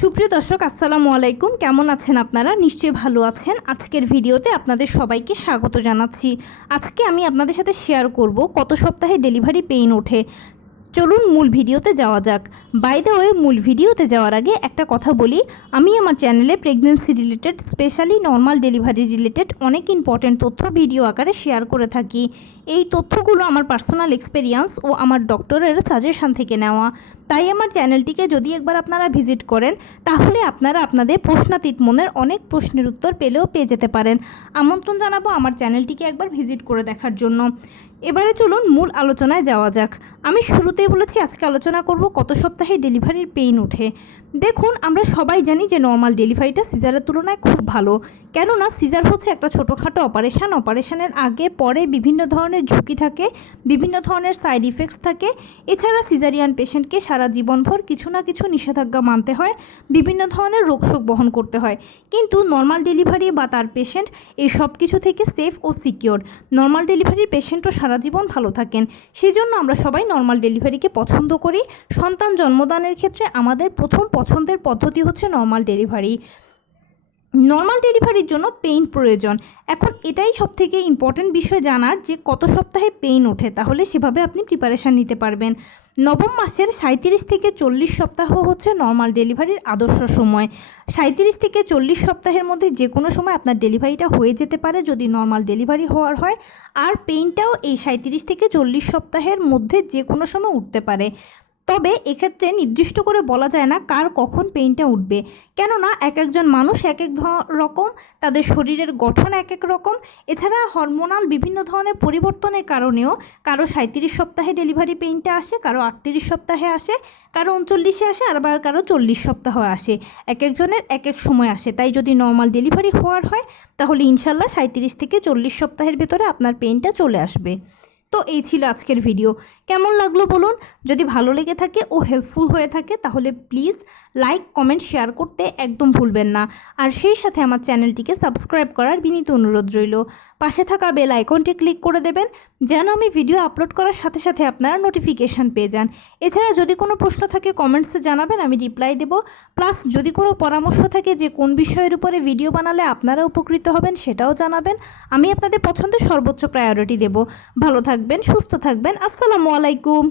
সুপ্রিয় দর্শক আসসালামু আলাইকুম। কেমন আছেন আপনারা? নিশ্চয়ই ভালো আছেন। আজকের ভিডিওতে আপনাদের সবাইকে স্বাগত জানাচ্ছি। আজকে আমি আপনাদের সাথে শেয়ার করব কত সপ্তাহে ডেলিভারি পেইন ওঠে। চলুন মূল ভিডিওতে যাওয়া যাক। বাই দ্য ওয়ে, মূল ভিডিওতে যাওয়ার আগে একটা কথা বলি, আমি আমার চ্যানেলে pregnancy related, specially normal delivery related অনেক ইম্পর্ট্যান্ট তথ্য ভিডিও আকারে শেয়ার করে থাকি। এই তথ্যগুলো আমার পার্সোনাল এক্সপেরিয়েন্স ও আমার ডক্টরের সাজেশন থেকে নেওয়া। তাই আমার চ্যানেলটিকে যদি একবার আপনারা ভিজিট করেন, তাহলে আপনারা আপনাদের প্রশ্নাতীত মনের অনেক প্রশ্নের উত্তর পেয়ে যেতে পারেন। আমন্ত্রণ জানাবো আমার চ্যানেলটিকে একবার ভিজিট করে দেখার জন্য। এবারে চলুন মূল আলোচনায় যাওয়া যাক। আমি শুরুতেই বলেছি আজকে আলোচনা করব কত সপ্তাহে ডেলিভারির পেইন ওঠে। দেখুন, আমরা সবাই জানি যে নর্মাল ডেলিভারিটা সিজারের তুলনায় খুব ভালো। কেননা সিজার হচ্ছে একটা ছোটোখাটো অপারেশনের আগে পরে বিভিন্ন ধরনের ঝুঁকি থাকে, বিভিন্ন ধরনের সাইড ইফেক্টস থাকে। এছাড়া সিজারিয়ান পেশেন্টকে সারা জীবনভর কিছু না কিছু নিষেধাজ্ঞা মানতে হয়, বিভিন্ন ধরনের রোগশোক বহন করতে হয়। কিন্তু নর্মাল ডেলিভারি বা তার পেশেন্ট এই সব কিছু থেকে সেফ ও সিকিওর। নর্মাল ডেলিভারির পেশেন্টও সারা জীবন ভালো থাকেন। সেজন্য আমরা সবাই নর্মাল ডেলিভারিকে পছন্দ করি। সন্তান জন্মদানের ক্ষেত্রে আমাদের প্রথম পছন্দের পদ্ধতি হচ্ছে নর্মাল ডেলিভারি। নর্মাল ডেলিভারির জন্য পেইন প্রয়োজন। এখন এটাই সবথেকে ইম্পর্ট্যান্ট বিষয় জানার যে কত সপ্তাহে পেইন ওঠে, তাহলে সেভাবে আপনি প্রিপারেশান নিতে পারবেন। নবম মাসের 37 থেকে 40 সপ্তাহ হচ্ছে নর্মাল ডেলিভারির আদর্শ সময়। 37 থেকে 40 সপ্তাহের মধ্যে যে কোনো সময় আপনার ডেলিভারিটা হয়ে যেতে পারে যদি নর্মাল ডেলিভারি হওয়ার হয়। আর পেইনটাও এই 37 থেকে 40 সপ্তাহের মধ্যে যে কোনো সময় উঠতে পারে। তবে এক্ষেত্রে নির্দিষ্ট করে বলা যায় না কার কখন পেইনটা উঠবে, কেননা এক একজন মানুষ এক এক রকম, তাদের শরীরের গঠন এক এক রকম। এছাড়া হরমোনাল বিভিন্ন ধরনের পরিবর্তনের কারণেও কারো 37 সপ্তাহে ডেলিভারি পেইনটা আসে, কারো 38 সপ্তাহে আসে, কারো 39-এ আসে, আবার কারো 40 সপ্তাহ আসে। এক একজনের এক এক সময় আসে। তাই যদি নর্মাল ডেলিভারি হওয়ার হয়, তাহলে ইনশাল্লাহ 37 থেকে 40 সপ্তাহের ভেতরে আপনার পেইনটা চলে আসবে। তো এই ছিল আজকের ভিডিও। কেমন লাগলো বলুন। যদি ভালো লেগে থাকে ও হেল্পফুল হয়ে থাকে, তাহলে প্লিজ লাইক, কমেন্ট, শেয়ার করতে একদম ভুলবেন না। আর সেই সাথে আমার চ্যানেলটিকে সাবস্ক্রাইব করার বিনীত অনুরোধ রইল। পাশে থাকা বেল আইকনটি ক্লিক করে দেবেন, যেন আমি ভিডিও আপলোড করার সাথে সাথে আপনারা নোটিফিকেশান পেয়ে যান। এছাড়া যদি কোনো প্রশ্ন থাকে কমেন্টসে জানাবেন, আমি রিপ্লাই দেব। প্লাস যদি কোনো পরামর্শ থাকে যে কোন বিষয়ের উপরে ভিডিও বানালে আপনারা উপকৃত হবেন, সেটাও জানাবেন। আমি আপনাদের পছন্দের সর্বোচ্চ প্রায়োরিটি দেব। ভালো থাকবেন, সুস্থ থাকবেন। আসসালামু আলাইকুম।